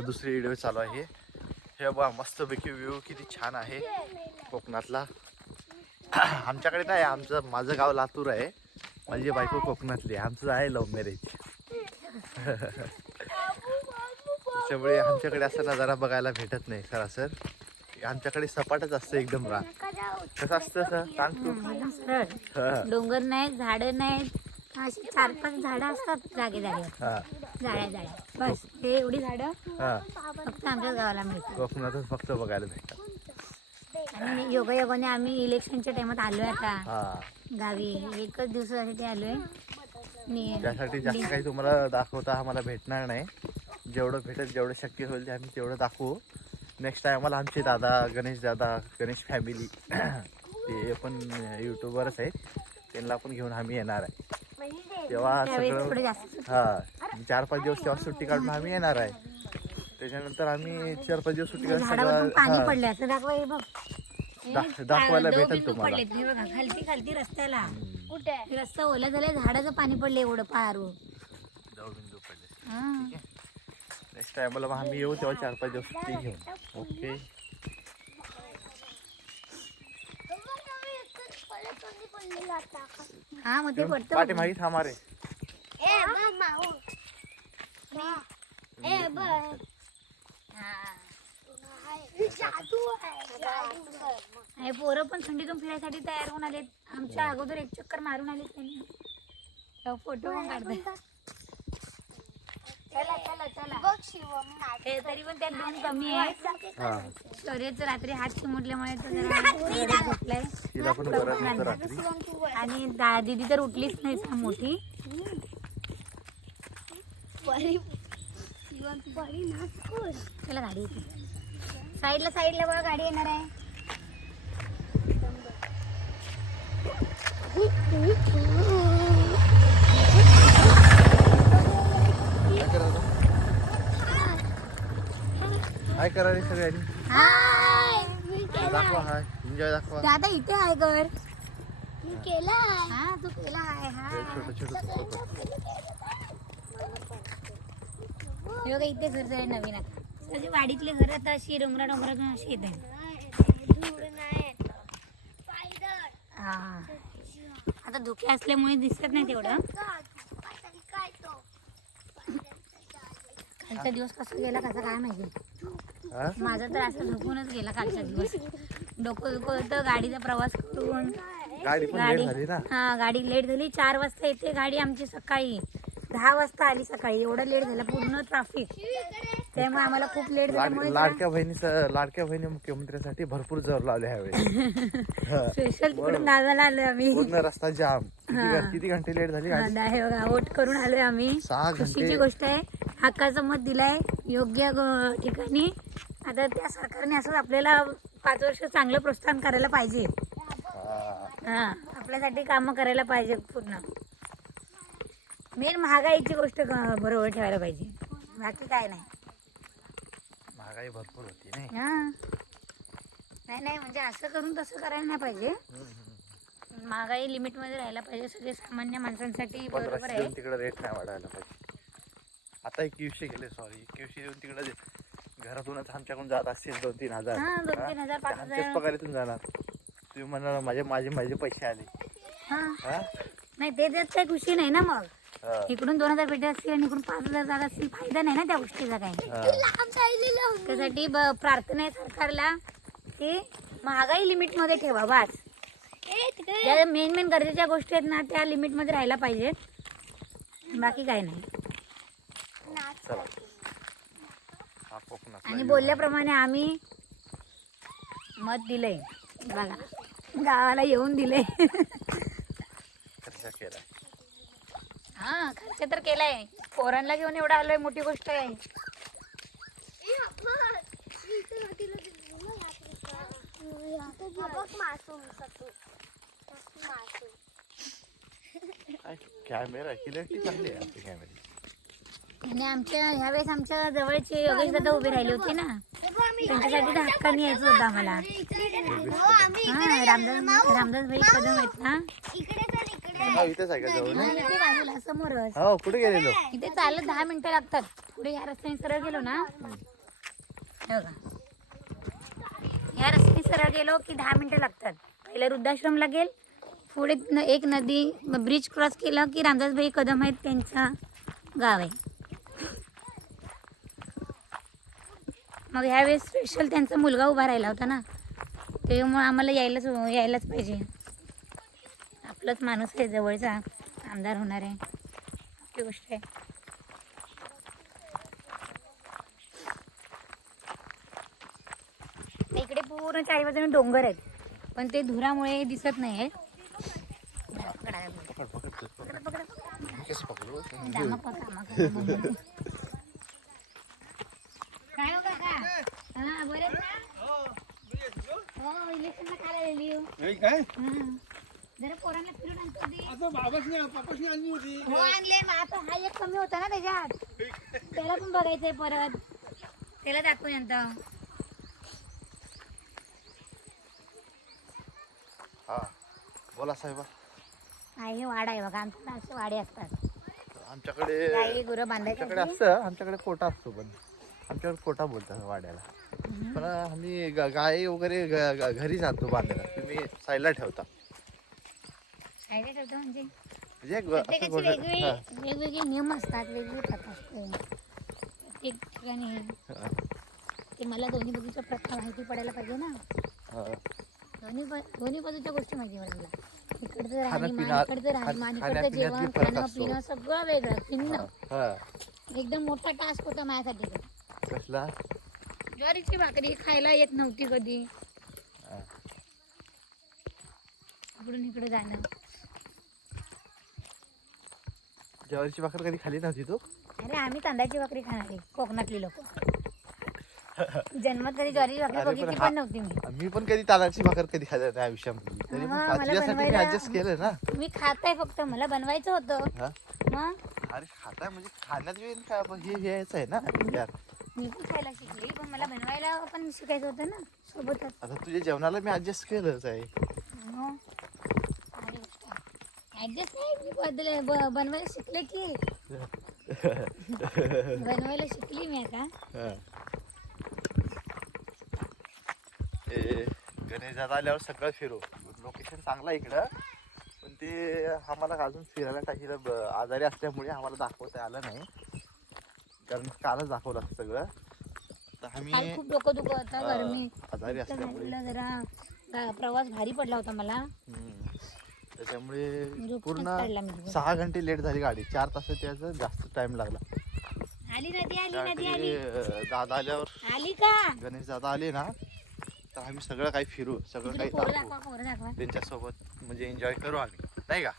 तर दुसरी व्हिडिओ चालू आहे. हे बघा मस्तपैकी व्ह्यू किती छान आहे कोकणातला. आमच्याकडे नाही आमचं माझं गाव लातूर आहे. माझी बायको कोकणातली आमचं आहे लव्ह मॅरेज त्याच्यामुळे आमच्याकडे असं नजारा बघायला भेटत नाही सरासर. आमच्याकडे सपाटच असतं एकदम रान. कसं असतं सांग तू. डोंगर नाही झाडं नाहीत अशी चार पाच झाडं असतात जागे जागे. हा, जाळ्या जाळ्या. बस हे एवढी झाडं हा. फक्त आमच्या गावाला मिळतात. कोकणातच फक्त बघायला भेटतात. आणि योगायोगाने आम्ही इलेक्शनच्या टाइमात आलोय आता. हा. गावी एकच दिवसासाठी आलोय. आणि त्यासाठी जास्त काही तुम्हाला दाखवता आम्हाला भेटणार नाही. जेवढं भेटेल जेवढं शक्य होईल ते आम्ही तेवढं दाखवू. नेक्स्ट टाइमला आमचे दादा गणेश दादा गणेश फॅमिली ते पण युट्यूबरच आहेत. त्यांना पण घेऊन आम्ही येणार आहे. तेव्हा सगळं जास्त हा चार पाच दिवस तेव्हा सुट्टी काढून आम्ही येणार आहे. त्याच्यानंतर आम्ही चार पाच दिवस सुट्टी काढून सगळं पाणी हा, पडले दाखवायला भेटेल बिंदू तुम्हाला. हे खालती खालती रस्त्याला. कुठे? रस्ता ओला झालाय झाडाचं पाणी पडले एवढं पारू दवबिंदू पडले हा. नेक्स्ट टाइमला मग आम्ही येऊ तेव्हा चार पाच दिवस सुट्टी घेऊन. ओके हा मग ते पडतं पाठी मागे थांबा रे. आहे. आणि पोरं पण थंडीतून फिरायसाठी तयार होऊन आलेत. आमच्या अगोदर एक चक्कर मारून आले त्यांनी. फोटो पण काढतात चला चला चला. बघ शिवम नाच. ते तरी पण त्यात दोन कमी आहे. हा. रात्री हात चिमुटल्यामुळे तो जरा रडत झोपलाय. तिला पण बरं नव्हतं रात्री. शिवम तू बघ. आणि दा- दीदी तर उठलीच नाही सा मोठी. बरी शिवम तू बरी नाच कर. चला गाडी येते. साईडला साईडला बघा गाडी येणार आहे. काय करा रे सगळ्यांनी हाय मी दाखवा हाय एन्जॉय दाखवा. दादा इथे आहे कर मी केलाय. हा तू केला आहे हा छोटं छोटं तुकडं. हे बघा इथे घर नवीन आता. त्याची वाडीतले घर आता अशी डोंगरा डोंगरातून अशी येत आहे हा. आता धुके असल्यामुळे दिसत नाही तेवढं. काय तो? कालचा दिवस कसा गेला कसा काय माहिती? माझा तर असं झोपूनच गेला कालचा दिवस डोकं दुखत होतं गाडीचा प्रवास करून. गाडी पण गाडी लेट झाली ना? हा गाडी लेट झाली. चार वाजता येते गाडी आमची सकाळी. दहा वाजता आली सकाळी. एवढं लेट झालं. पूर्ण ट्राफिक त्यामुळे आम्हाला खूप लेट लाड- झाल्यामुळे लाडक्या बहिणीचं लाडक्या बहिणी मुख्यमंत्र्यांसाठी भरपूर जोर लावले ह्यावेळी. हा. स्पेशल तिकडून दादाला आलोय आम्ही. पूर्ण रस्ता जाम किती. किती घंटे लेट झाली हा, गाडी हे बघा वोट करून आलोय आम्ही. सहा खुशीची घंटे. गोष्ट आहे. हक्काचं मत दिलाय योग्य ठिकाणी. आता त्या सरकारने असंच आपल्याला पाच वर्ष चांगलं प्रोत्साहन करायला पाहिजे. हा. आपल्यासाठी कामं करायला पाहिजे पूर्ण. मेन महागाईची गोष्ट बरोबर ठेवायला पाहिजे. बाकी काय नाही. महागाई भरपूर होती नाही. हा. नाही नाही म्हणजे असं करून तसं करायला नाही पाहिजे. महागाई लिमिटमध्ये राहायला पाहिजे. सगळे सामान्य माणसांसाठी बरोबर आहे. तिकडे रेट नाही वाढायला पाहिजे. आता एकवीसशे गेले सॉरी एकवीसशे देऊन तिकडे घरातूनच आमच्याकडून जात असतील दोन तीन हजार. हा, दोन तीन हजार, पाच? हजार. आमच्याच पगारीतून जाणार. तुम्ही म्हणाल माझे माझे माझे पैसे आले. हा. हा? नाही ते त्यात काही खुशी नाही ना मग. हा. इकडून दोन हजार भेटत असतील आणि इकडून पाच हजार जात असतील फायदा नाही ना त्या गोष्टीचा काही. हा. त्यासाठी ब- प्रार्थना आहे सरकारला की महागाई लिमिटमध्ये ठेवा बस. ज्या मेन मेन गरजेच्या गोष्टी आहेत ना त्या लिमिटमध्ये राहायला पाहिजेत. बाकी काही नाही नाच चला हा कोकणात आणि बोलल्याप्रमाणे आम्ही मत दिलंय. बघा गावाला येऊन केला हा खर्च तर केलाय. पोरांना घेऊन एवढा आलोय मोठी गोष्ट आहे. हा कॅमेरा क्लिअरिटी चांगली आहे आपली कॅमेरा आणि आमच्या ह्यावेळेस आमच्या जवळचे योगेश दादा उभे राहिले होते ना. त्यांच्यासाठी तर हक्काने यायचं होतं आम्हाला. हो रामदास रामदास भाई कदम आहेत ना. इथे बाजूला समोरच. हो कुठे गेलेलो इथे चालत दहा मिनिटं लागतात. पुढे ह्या रस्त्याने सरळ गेलो ना. हे बघा. या रस्त्याने सरळ गेलो की दहा मिनिटं लागतात. पहिलं वृद्धाश्रम लागेल. पुढे न- एक नदी ब्रिज क्रॉस केलं की रामदासभाई कदम आहेत त्यांचं गाव. आहे मग ह्यावेळेस स्पेशल त्यांचा मुलगा उभा राहिला होता ना. त्यामुळे आम्हाला यायलाच यायलाच पाहिजे. आपलाच माणूस आहे जवळचा आमदार होणार आहे. गोष्ट आहे. इकडे पूर्ण चारी बाजूने डोंगर आहेत. पण ते धुरामुळे दिसत नाही आहेत पकड पकड. पकड मी कसं पकडू काय हो काका हा बरे आहेत ना हो इलेक्शनला काय आलेली हो नाही काय? हा. जरा पोरांना फिरून आणतो दे. आता बाबासनी पापासनी आणली होती. हो आणले. मग आता हा एक कमी होता ना त्याच्यात. त्याला पण बघायचंय परत. त्याला दाखवून आणतो हा बोला साहेबा. हा हे वाडा आहे बघा. आमच्याकडे असे वाडे असतात. आमच्याकडे गाई गुरं बांधायची आमच्याकडे असतं. आमच्याकडे कोटा असतो पण. आमच्याकडे कोटा बोलतात वाड्याला. पण आम्ही ग- गाई वगैरे ग- ग- घरी जातो बांधायला तुम्ही साईडला ठेवता. साईडला ठेवतो म्हणजे म्हणजे एक ग- असं प्रत्येकाचे गोष्ट- वेगवेगळे हा, वेगवेगळे नियम असतात वेगवेगळे प्रथा असते प्रत्येक ठिकाणी हा, ते मला दोन्ही बाजूच्या प्रथा माहिती पडायला पाहिजे ना. हा. दोन्ही बा- दोन्ही बाजूच्या गोष्टी माहिती पडायला इकडचं राहणीमान इकडचं राहणीमान इकडचं जेवण फरक खाणं असतो. पिणं सगळं वेगळं हा. एकदम मोठा टास्क होता माझ्यासाठी. तो. कसला ज्वारीची भाकरी खायला येत नव्हती कधी. इकडून इकडे जाणं. ज्वारीची भाकर कधी खाली नव्हती तू? अरे आम्ही तांदळाची भाकरी खाणारी कोकणातली लोक. जन्मात कधी ज्वारीची भाकरी अरे पण बघितली हा- पण नव्हती मी. मी पण कधी तांदळाची भाकर कधी खाल्ली नाही आयुष्यामध्ये. तरी हा, पण मला तुझ्यासाठी मी बनवायला- ऍडजस्ट केलं ना. तुम्ही खाताय फक्त मला बनवायचं होतं. हा? मग? अरे खाताय म्हणजे खाण्यात वेळ काय आपण हे आहे ना यार. मी पण खायला शिकली पण मला बनवायला पण शिकायचं होतं ना सोबतच. आता तुझ्या जेवणाला मी ऍडजस्ट केलंच आहे. मग गोष्ट आहे. ऍडजस्ट नाही मी बदल ब- बनवायला शिकले की. बनवायला शिकली मी आता. हा. ए, गणेश दादा आल्यावर सगळं फिरू. लोकेशन चांगलं आहे इकडं. पण ते आम्हाला अजून फिरायला ब- आजारी असल्यामुळे आम्हाला दाखवता आलं नाही. कारण कालच दाखवलं असतं सगळं. तर काल आम्ही खूप डोकं दुखत होतं हा, गरमी. आजारी तर असल्यामुळे. झालेलं जरा. गा- प्रवास भारी पडला होता मला. हम्म. त्याच्यामुळे झोपूनच पूर्ण काढला मी दिवस. सहा घंटे लेट झाली गाडी. चार तास त्याचं जास्त टाइम लागला. आली नदी आली नदी आली. अं, दादा आल्यावर आली का? गणेश दादा आले ना तर आम्ही सगळं काही फिरू सगळं काही पोरं दाखवू. दाखवा पोरं दाखवा. त्यांच्यासोबत म्हणजे एन्जॉय करू आम्ही. नाही का?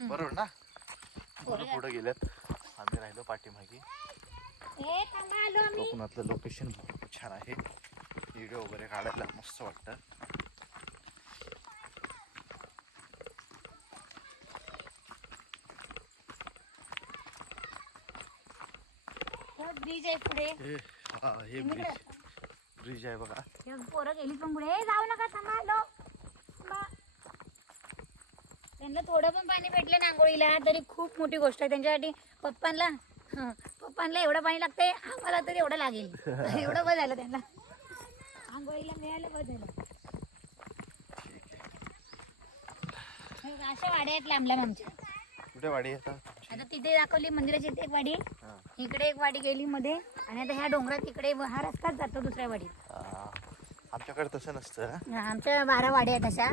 बरोबर ना? पुढे गेलेत. आम्ही राहिलो पाठीमागे. कोकणातलं लोकेशन खूप छान आहे. व्हिडिओ वगैरे काढायला मस्त वाटतं. ब्रिज आहे पुढे. हे ब्रिज ब्रिज आहे बघा. पोरं गेली पण पुढे जाऊ नका थांबा. त्यांना थोडं पण पाणी भेटलं ना आंघोळीला तरी खूप मोठी गोष्ट आहे. त्यांच्यासाठी पप्पांना पप्पांना एवढं पाणी लागतंय आम्हाला तरी एवढं लागेल. एवढं बस झालं त्यांना. आंघोळीला मिळालं बस झालं. अशा वाड्या आहेत लांब लांब आमच्या. कुठे वाडी आता? तिथे दाखवली मंदिराची एक वाडी. इकडे एक वाडी गेली मध्ये. आणि आता ह्या डोंगरात इकडे हा रस्ताच जातो दुसऱ्या वाडीत. आमच्याकडे तसं नसतं. आमच्या बारा वाड्या आहेत अशा.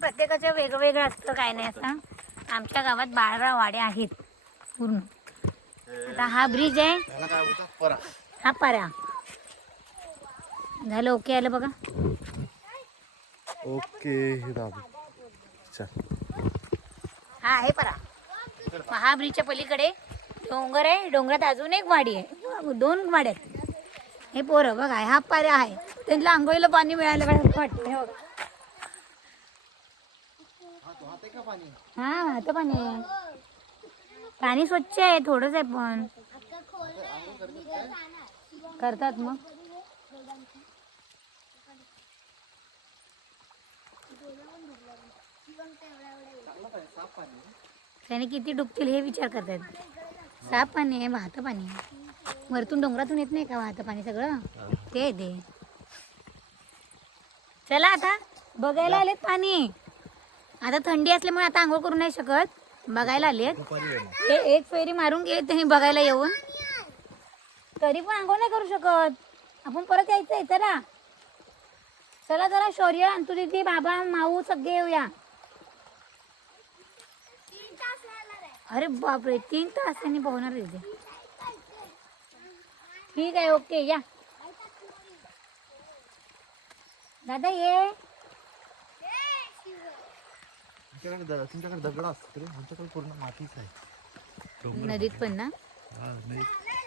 प्रत्येकाचं वेगळं वेगळं असतं काय नाही असं. आमच्या गावात बारा वाड्या आहेत पूर्ण. आता हा ब्रिज आहे. हा पारा. झालं ओके आलं बघा. ओके हे हा आहे परा. मग हा ब्रिजच्या पलीकडे डोंगर आहे. डोंगरात अजून एक वाडी आहे. दोन वाड्या आहेत. हे पोरं बघा हा पारा आहे. त्यांना आंघोळीला पाणी मिळालं वाटतं? हे बघा. हा वाहतं पाणी आहे. पाणी स्वच्छ आहे थोडंच आहे पण. करतात मग. त्याने किती डुबतील हे विचार करतात साफ पाणी आहे वाहतं पाणी आहे. वरतून डोंगरातून येत नाही का वाहतं पाणी सगळं? ते ते. चला आता बघायला आलेत पाणी. आता थंडी असल्यामुळे आता आंघोळ करू नाही शकत. बघायला आलेत हे एक फेरी मारून गेले त्यांनी बघायला येऊन. तरी पण आंघोळ नाही करू शकत. आपण परत यायचंय चला. चला जरा शौर्य अंतू दिदी बाबा माऊ सगळे येऊया. अरे बापरे तीन तास त्यांनी पोहणार तिथे ठीक आहे ओके या. दादा ये. तुमच्याकडे द- तुमच्याकडे दगड रे. आमच्याकडे पूर्ण मातीच आहे. डोंगर. नदीत पण ना? हा, नाही.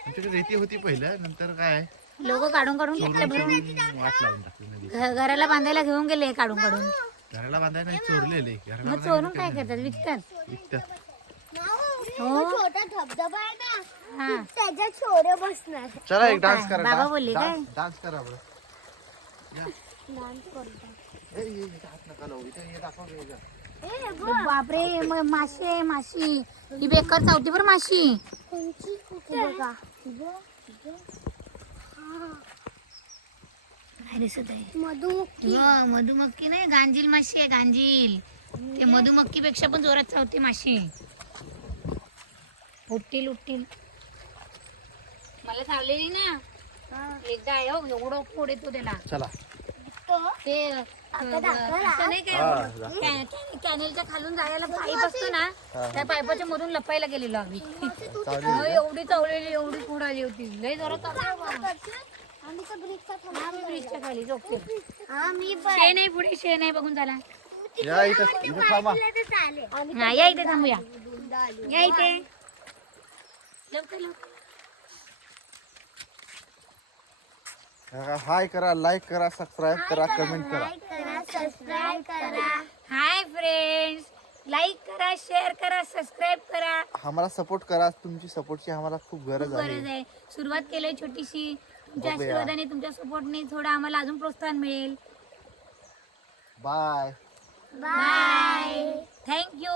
आमच्याकडे रेती होती पहिलं नंतर काय लोक काढून काढून चोरून घेतले भरून. चोरून वाट लावून टाकली नदी घ- घराला बांधायला घेऊन गेले काढून काढून. घराला बांधायला नाही चोरलेले. घराला मग चोरून काय करतात? विकतात. विकतात. हो? छोटा धबधबा आहे ना हा. त्याच्यात छोरे बसणार. चला एक हो डान्स काय? करा बाबा बोलले डान्स डान्स करा बरं. डान्स करतात. ए, ए, इथं हात नका लावू. इथं हे दाखव. ए बापरे म- माशी आहे माशी. ही बेकार चावती बरं माशी. कोणची? कुठे बघा. काय दिसत आहे मधुमुक्ती हो, मधुमक्की नाही गांजील माशी आहे गांजील. ते मधुमक्की पेक्षा पण जोरात चावते माशी. उठतील उठतील मला चावलेली ना. एकदा आहे हो एवढं फोड येतो त्याला. चला. ते अ, असं नाही काय हा, कॅ- कॅ- कॅनेलच्या खालून जायला पाईप असतो ना त्या पाईपाच्या मधून लपायला गेलेलो आम्ही. एवढी चावलेली एवढी फोड आली होती. लय जोरात ब्रिजच्या खाली झोपते हा मी शे नाही पुढे शे नाही बघून झाला. या इथं इथं थांबा. हा या इथे थांबूया. या इथे. लवकर लवकर. हाय करा लाईक करा सबस्क्राईब करा कमेंट करा. लाईक करा सबस्क्राईब करा. हाय फ्रेंड्स लाईक करा शेअर करा सबस्क्राईब करा. आम्हाला सपोर्ट करा. तुमची सपोर्टची आम्हाला खूप गरज आहे. गरज आहे. सुरुवात केली छोटीशी. तुमच्या बघूया. आशीर्वादाने तुमच्या सपोर्टने थोडं आम्हाला अजून प्रोत्साहन मिळेल. Bye bye thank you